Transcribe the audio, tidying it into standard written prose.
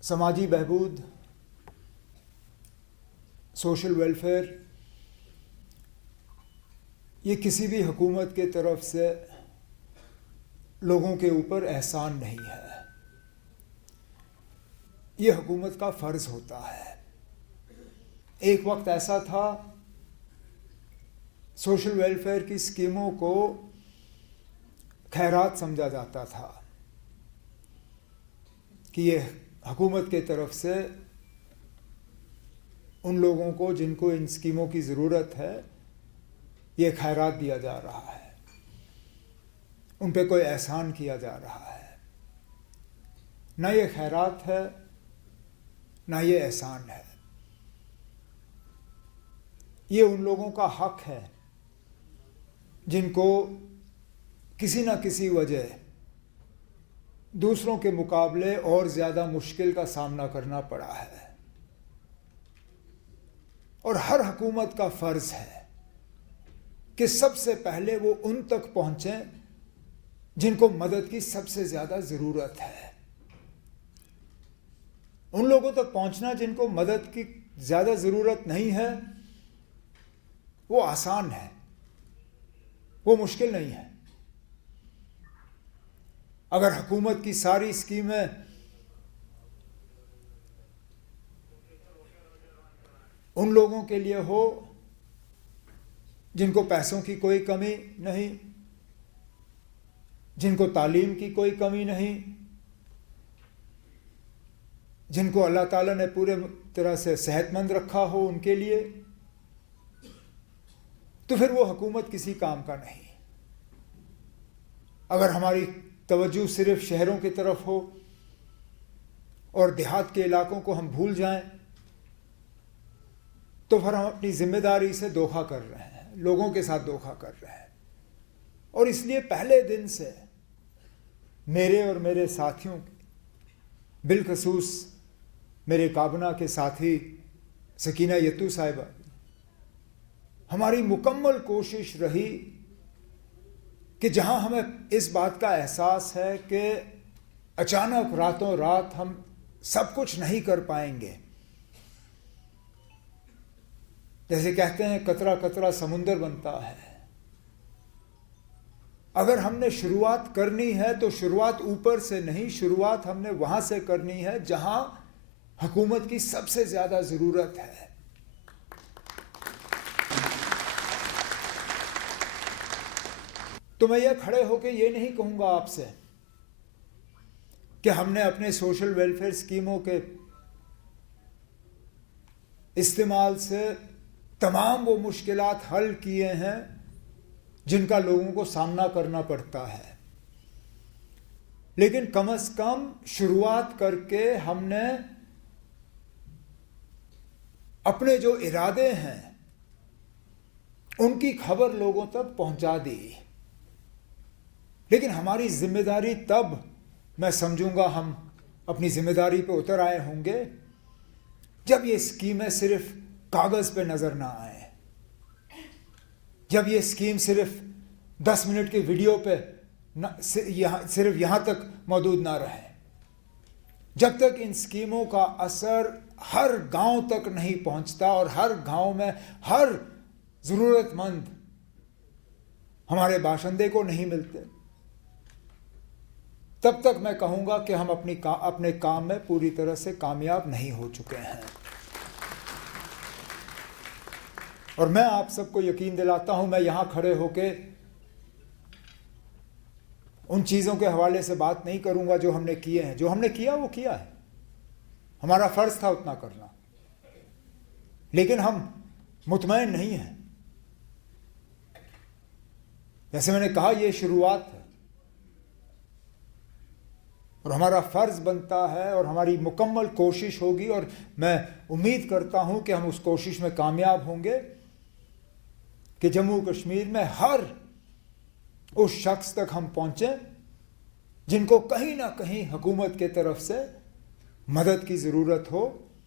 समाजी बहबूद, social welfare, ये किसी भी हुकूमत के तरफ से लोगों के ऊपर एहसान नहीं है। ये हुकूमत का फ़र्ज़ होता है। एक वक्त ऐसा था, सोशल वेलफेयर की स्कीमों को खैरात समझा जाता था कि ये हुकूमत के तरफ से उन लोगों को जिनको इन स्कीमों की ज़रूरत है ये खैरात दिया जा रहा है, उन पे कोई एहसान किया जा रहा है। ना ये खैरात है, ना ये एहसान है। ये उन लोगों का हक है जिनको किसी न किसी वजह दूसरों के मुकाबले और ज़्यादा मुश्किल का सामना करना पड़ा है। और हर हुकूमत का फ़र्ज़ है कि सबसे पहले वो उन तक पहुँचें जिनको मदद की सबसे ज़्यादा ज़रूरत है। उन लोगों तक पहुँचना जिनको मदद की ज़्यादा ज़रूरत नहीं है वो आसान है, वो मुश्किल नहीं है। अगर हुकूमत की सारी स्कीमें उन लोगों के लिए हो जिनको पैसों की कोई कमी नहीं, जिनको तालीम की कोई कमी नहीं, जिनको अल्लाह ताला ने पूरे तरह से सेहतमंद रखा हो उनके लिए, तो फिर वो हुकूमत किसी काम का नहीं। अगर हमारी तवज्जो सिर्फ शहरों की तरफ हो और देहात के इलाकों को हम भूल जाएं, तो फिर हम अपनी जिम्मेदारी से धोखा कर रहे हैं, लोगों के साथ धोखा कर रहे हैं। और इसलिए पहले दिन से मेरे और मेरे साथियों, बिलखसूस मेरे काबना के साथी सकीना यत्तू साहिबा, हमारी मुकम्मल कोशिश रही कि जहां हमें इस बात का एहसास है कि अचानक रातों रात हम सब कुछ नहीं कर पाएंगे, जैसे कहते हैं कतरा कतरा समुंदर बनता है। अगर हमने शुरुआत करनी है तो शुरुआत ऊपर से नहीं, शुरुआत हमने वहां से करनी है जहां हुकूमत की सबसे ज्यादा जरूरत है। तो मैं ये खड़े होकर ये नहीं कहूंगा आपसे कि हमने अपने सोशल वेलफेयर स्कीमों के इस्तेमाल से तमाम वो मुश्किलात हल किए हैं जिनका लोगों को सामना करना पड़ता है, लेकिन कम से कम शुरुआत करके हमने अपने जो इरादे हैं उनकी खबर लोगों तक पहुंचा दी। लेकिन हमारी जिम्मेदारी तब मैं समझूंगा हम अपनी जिम्मेदारी पे उतर आए होंगे जब ये स्कीमें सिर्फ कागज पे नजर ना आए, जब ये स्कीम सिर्फ 10 मिनट की वीडियो पे सिर्फ यहां तक मौजूद ना रहे, जब तक इन स्कीमों का असर हर गांव तक नहीं पहुंचता और हर गांव में हर जरूरतमंद हमारे बाशिंदे को नहीं मिलते, तब तक मैं कहूंगा कि हम अपने काम में पूरी तरह से कामयाब नहीं हो चुके हैं। और मैं आप सबको यकीन दिलाता हूं, मैं यहां खड़े होके उन चीज़ों के हवाले से बात नहीं करूंगा जो हमने किए हैं। जो हमने किया वो किया है, हमारा फ़र्ज़ था उतना करना, लेकिन हम मुतमईन नहीं हैं। जैसे मैंने कहा, ये शुरुआत है और हमारा फ़र्ज़ बनता है और हमारी मुकम्मल कोशिश होगी, और मैं उम्मीद करता हूं कि हम उस कोशिश में कामयाब होंगे कि जम्मू कश्मीर में हर उस शख्स तक हम पहुँचें जिनको कहीं ना कहीं हुकूमत के तरफ से मदद की ज़रूरत हो